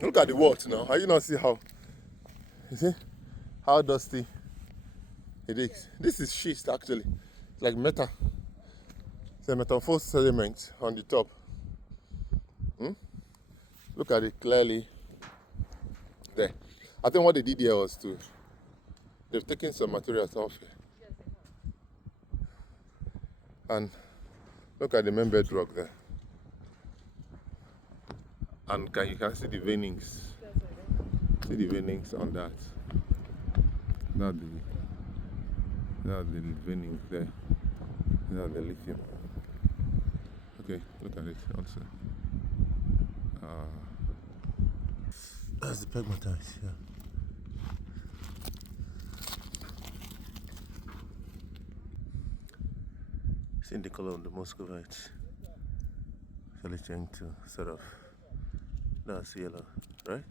Look at the water now. Are you not see how? You see how dusty it is? This is schist actually. It's like metal. It's a metamorphosed sediment on the top. Look at it clearly there. I think what they did here was they've taken some materials off here. And look at the main bedrock there. And you can see the veinings. See the veinings on that. That's the veining there. That's the lithium. Okay, look at it also. That's the pegmatite, yeah. See the color of the muscovite. Actually trying to sort of, that's yellow, right?